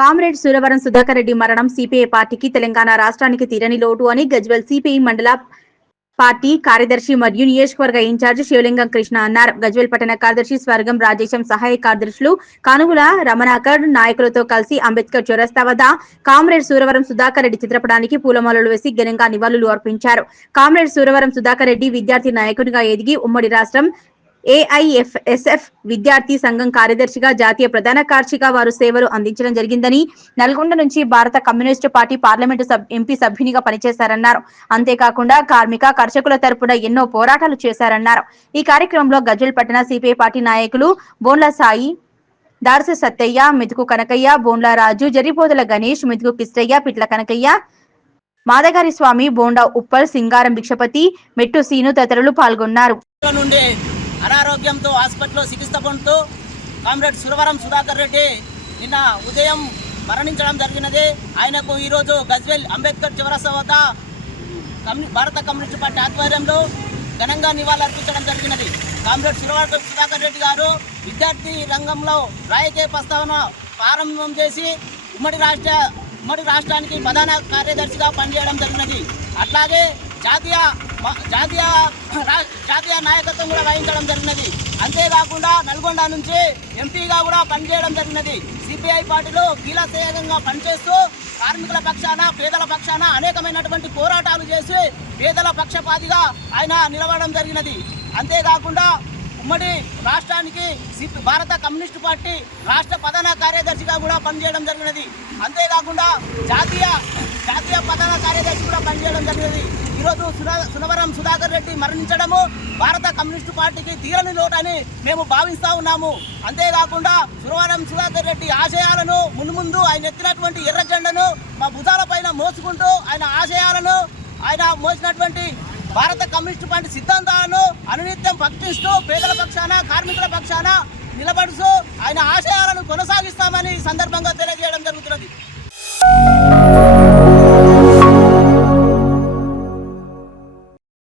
Comrade Suravaram Sudhakar Reddy మరణం CPI పార్టీకి తెలంగాణ రాష్ట్రానికి తీరని లోటు అని గజ్వేల్ సిపిఐ మండల పార్టీ కార్యదర్శి మరియు నియోజకవర్గ ఇన్ఛార్జి శివలింగం కృష్ణ అన్నారు. గజ్వేల్ పట్టణ కార్యదర్శి స్వర్గం రాజేశం, సహాయ కార్యదర్శులు కానుగుల రమణాకర్ నాయకులతో కలిసి అంబేద్కర్ చౌరస్తా వద్ద కామ్రేడ్ సురవరం సుధాకర్ రెడ్డి చిత్రపటానికి పూలమాలలు వేసి ఘనంగా నివాళులు అర్పించారు. కామ్రేడ్ సురవరం సుధాకర్ రెడ్డి విద్యార్థి నాయకునిగా ఎదిగి ఉమ్మడి రాష్ట్రం ఏఐఎఫ్ఎస్ఎఫ్ విద్యార్థి సంఘం కార్యదర్శిగా, జాతీయ ప్రధాన కార్యదర్శిగా వారు సేవలు అందించడం జరిగిందని, నల్గొండ నుంచి భారత కమ్యూనిస్టు పార్టీ పార్లమెంటు ఎంపీ సభ్యునిగా పనిచేశారన్నారు. అంతేకాకుండా కార్మిక కర్షకుల తరపున ఎన్నో పోరాటాలు చేశారన్నారు. ఈ కార్యక్రమంలో గజ్వేల్ పట్టణ సిపిఐ పార్టీ నాయకులు బోన్ల సాయి, దార్స సత్తయ్య, మెతుకు కనకయ్య, బోన్ల రాజు, జరిపోదల గణేష్, మెతుకు కిష్టయ్య, పిట్ల కనకయ్య, మాదగారి స్వామి, బోండా ఉప్పల్, సింగారం భిక్షపతి, మెట్టు సీను తదితరులు పాల్గొన్నారు. అనారోగ్యంతో హాస్పిటల్లో చికిత్స పొందుతూ కామ్రేడ్ సురవరం సుధాకర్ రెడ్డి నిన్న ఉదయం మరణించడం జరిగినది. ఆయనకు ఈరోజు గజ్వేల్ అంబేద్కర్ చౌరస్తా వద్ద భారత కమ్యూనిస్టు పార్టీ ఆధ్వర్యంలో ఘనంగా నివాళులర్పించడం జరిగినది. కామ్రేడ్ సురవరం సుధాకర్ రెడ్డి గారు విద్యార్థి రంగంలో రాజకీయ ప్రస్తావన ప్రారంభం చేసి ఉమ్మడి రాష్ట్రానికి ప్రధాన కార్యదర్శిగా పనిచేయడం జరిగినది. అట్లాగే జాతీయ నాయకత్వం కూడా వహించడం జరిగినది. అంతేకాకుండా నల్గొండ నుంచి ఎంపీగా కూడా పనిచేయడం జరిగినది. సిపిఐ పార్టీలో కీలకంగా పనిచేస్తూ కార్మికుల పక్షాన, పేదల పక్షాన అనేకమైనటువంటి పోరాటాలు చేసి పేదల పక్షపాతిగా ఆయన నిలబడడం జరిగినది. అంతేకాకుండా ఉమ్మడి రాష్ట్రానికి భారత కమ్యూనిస్టు పార్టీ రాష్ట్ర ప్రధాన కార్యదర్శిగా కూడా పనిచేయడం జరిగినది. అంతేకాకుండా జాతీయ ప్రధాన కార్యదర్శి కూడా పనిచేయడం జరిగినది. ఈరోజు సురవరం సుధాకర్ రెడ్డి మరణించడము భారత కమ్యూనిస్టు పార్టీకి తీరని లోటని మేము భావిస్తూ ఉన్నాము. అంతేకాకుండా సురవరం సుధాకర్ రెడ్డి ఆశయాలను ముందు ఆయన ఎత్తినటువంటి ఎర్ర జెండను మా భుజాల పైన మోసుకుంటూ ఆయన ఆశయాలను, ఆయన మోసినటువంటి భారత కమ్యూనిస్టు పార్టీ సిద్ధాంతాలను అనునిత్యం భక్తిస్తూ పేదల పక్షాన, కార్మికుల పక్షాన నిలబడుతూ ఆయన ఆశయాలను కొనసాగిస్తామని ఈ సందర్భంగా